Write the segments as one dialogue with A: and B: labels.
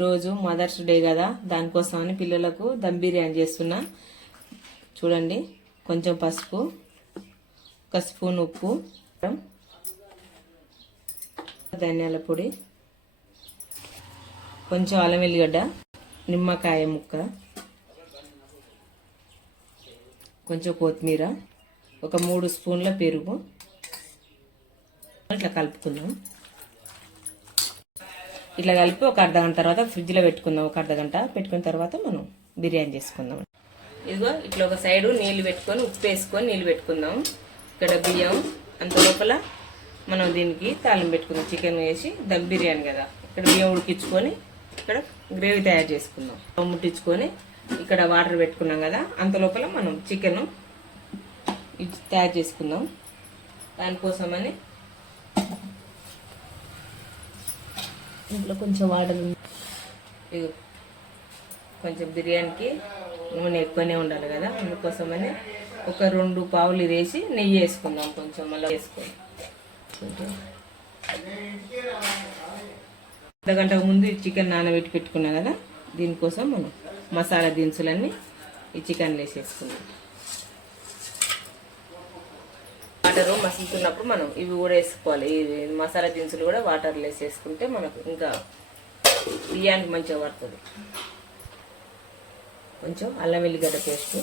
A: ఈరోజు mothers day కదా దానికోసమని పిల్లలకు దమ్ బిర్యానీ చేస్తున్నా. చూడండి కొంచెం పసుపు ఒక స్పూన్ ఉప్పు ధనియాల పొడి కొంచెం అల్లం వెల్లిగడ్డ నిమ్మకాయ ముక్క కొంచెం కొత్తిమీర ఒక మూడు స్పూన్ల పెరుగు. ఇట్లా కలుపుకుందాం. ఇట్లా కలిపి ఒక అర్ధ గంట తర్వాత ఫ్రిడ్జ్లో పెట్టుకుందాం ఒక అర్ధ గంట పెట్టుకున్న తర్వాత మనం బిర్యానీ చేసుకుందాం. ఇదిగో ఇట్లా ఒక సైడు నీళ్ళు పెట్టుకొని ఉప్పు వేసుకొని నీళ్ళు పెట్టుకుందాం. ఇక్కడ బియ్యం అంత లోపల మనం దీనికి తాళం పెట్టుకుందాం చికెన్ వేసి దమ్ బిర్యానీ కదా. ఇక్కడ బియ్యం ఉడికించుకొని ఇక్కడ గ్రేవీ తయారు చేసుకుందాం. ముట్టించుకొని ఇక్కడ వాటర్ పెట్టుకున్నాం కదా అంత లోపల మనం చికెన్ తయారు చేసుకుందాం. దానికోసమని ఇంట్లో కొంచెం వాడలు కొంచెం బిర్యానీకి నూనె ఎక్కువనే ఉండాలి కదా అందుకోసమని ఒక రెండు పావులు వేసి నెయ్యి వేసుకుందాం కొంచెం మళ్ళీ వేసుకొని. కొంచెం అర్ధ గంటకు ముందు చికెన్ నానబెట్టి పెట్టుకున్నాం కదా దీనికోసం మనం మసాలా దినుసులన్నీ ఈ చికెన్లో వేసేసుకుందాం. వాటర్ మసులుతున్నప్పుడు మనం ఇవి కూడా వేసుకోవాలి. ఇవి మసాలా దినుసులు కూడా వాటర్లో వేసేసుకుంటే మనకు ఇంకా బియ్యానికి మంచిగా పడుతుంది కొంచెం అల్లం వెల్లిగడ్డ పేస్ట్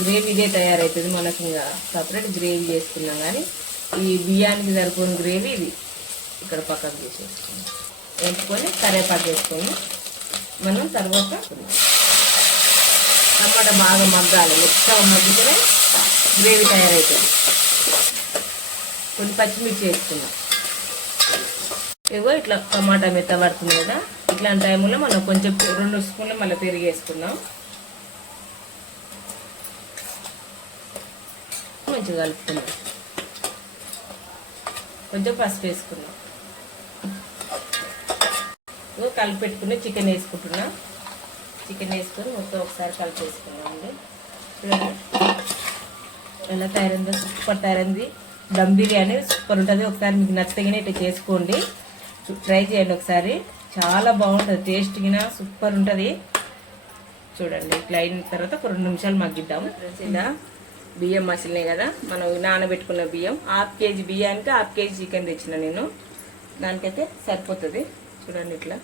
A: గ్రేవీ ఇదే తయారవుతుంది మనకి ఇంకా సపరేట్ గ్రేవీ చేసుకున్నాం కానీ ఈ బియ్యానికి సరిపోయిన గ్రేవీ ఇది ఇక్కడ పక్కకు తీసేసుకున్నాం. వేసుకొని కరేపాకు వేసుకొని మనం తర్వాత టమాటా బాగా మగ్గాలి. మొత్తం మగ్గితేనే గ్రేవీ తయారవుతుంది కొన్ని పచ్చిమిర్చి వేసుకుందాం. ఇగో ఇట్లా టమాటా మెత్త పడుతుంది కదా. ఇట్లాంటి టైంలో మనం కొంచెం రెండు స్పూన్లు మళ్ళీ పెరిగి మంచిగా కలుపుకుందాం. కొంచెం పసుపు వేసుకున్నాం కలిపి పెట్టుకుని చికెన్ వేసుకుంటున్నాం. చికెన్ వేసుకొని మొత్తం ఒకసారి కలిపేసుకున్నామండి చూడండి. ఎలా తయారైందో సూపర్ తయారైంది. దమ్ బిర్యానీ సూపర్ ఉంటుంది. ఒకసారి మీకు నచ్చగానే ఇట్లా చేసుకోండి. ట్రై చేయండి ఒకసారి. చాలా బాగుంటుంది. టేస్ట్గా సూపర్ ఉంటుంది. చూడండి ఇట్లా అయిన తర్వాత ఒక రెండు నిమిషాలు మగ్గిద్దాము ఇలా బియ్యం మసిలినాయి కదా. మనం నానబెట్టుకున్న బియ్యం. హాఫ్ కేజీ బియ్యానికి హాఫ్ కేజీ చికెన్ తెచ్చిన నేను. దానికైతే సరిపోతుంది. చూడండి ఇట్లా.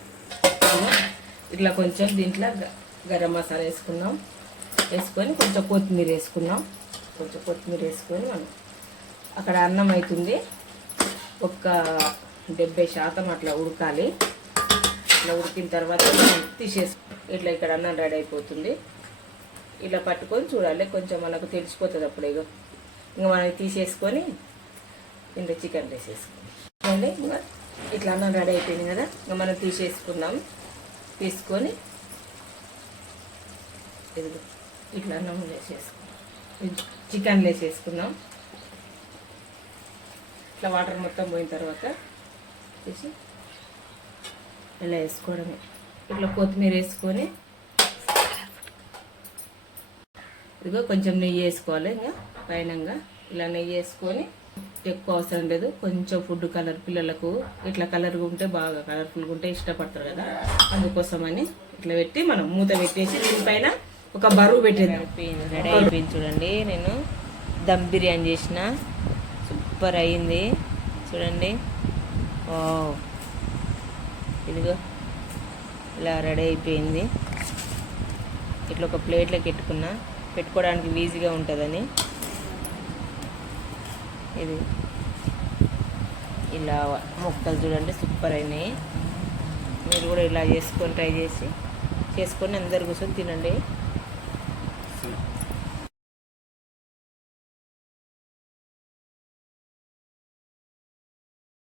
A: ఇట్లా కొంచెం దీంట్లో గ- గరం మసాలా వేసుకున్నాం. వేసుకొని కొంచెం కొత్తిమీర వేసుకున్నాం. కొంచెం కొత్తిమీర వేసుకొని మనం అక్కడ అన్నం అవుతుంది ఒక డెబ్బై శాతం అట్లా ఉడకాలి. ఇట్లా ఉడికిన తర్వాత తీసేసి తీసేసు ఇట్లా ఇక్కడ అన్నం రెడీ అయిపోతుంది. ఇలా పట్టుకొని చూడాలి. కొంచెం మనకు తెలిసిపోతుంది అప్పుడు ఇక ఇంకా మనం తీసేసుకొని ఇంత చికెన్ వేసేసుకుందాం ఇంకా ఇట్లా అన్నం రెడీ అయిపోయింది కదా. ఇంకా మనం తీసేసుకుందాం. తీసుకొని ఇది ఇట్లా అన్నం వేసేసుకుందాం చికెన్ వేసేసుకున్నాం ఇట్లా వాటర్ మొత్తం పోయిన తర్వాత తీసి ఇలా వేసుకోవడమే. ఇట్లా కొత్తిమీర వేసుకొని ఇదిగో కొంచెం నెయ్యి వేసుకోవాలి ఇంకా పైనంగా. ఇలా నెయ్యి వేసుకొని ఎక్కువ అవసరం లేదు. కొంచెం ఫుడ్ కలర్ పిల్లలకు ఇట్లా కలర్గా ఉంటే బాగా కలర్ఫుల్గా ఉంటే ఇష్టపడతారు కదా. అందుకోసమని ఇట్లా పెట్టి మనం మూత పెట్టేసి దీనిపైన ఒక బరువు పెట్టేది రెడీ అయిపోయింది చూడండి. నేను దమ్ బిర్యానీ చేసిన. సూపర్ అయింది. చూడండి. ఓ ఇదిగో. ఇలా రెడీ అయిపోయింది. ఇట్లా ఒక ప్లేట్లోకి పెట్టుకున్నా. పెట్టుకోవడానికి ఈజీగా ఉంటుందని. ఇది. ఇలా ముక్కలు చూడండి సూపర్ అయినాయి. మీరు కూడా ఇలా చేసుకొని ట్రై చేసి చేసుకొని అందరు కూర్చొని తినండి.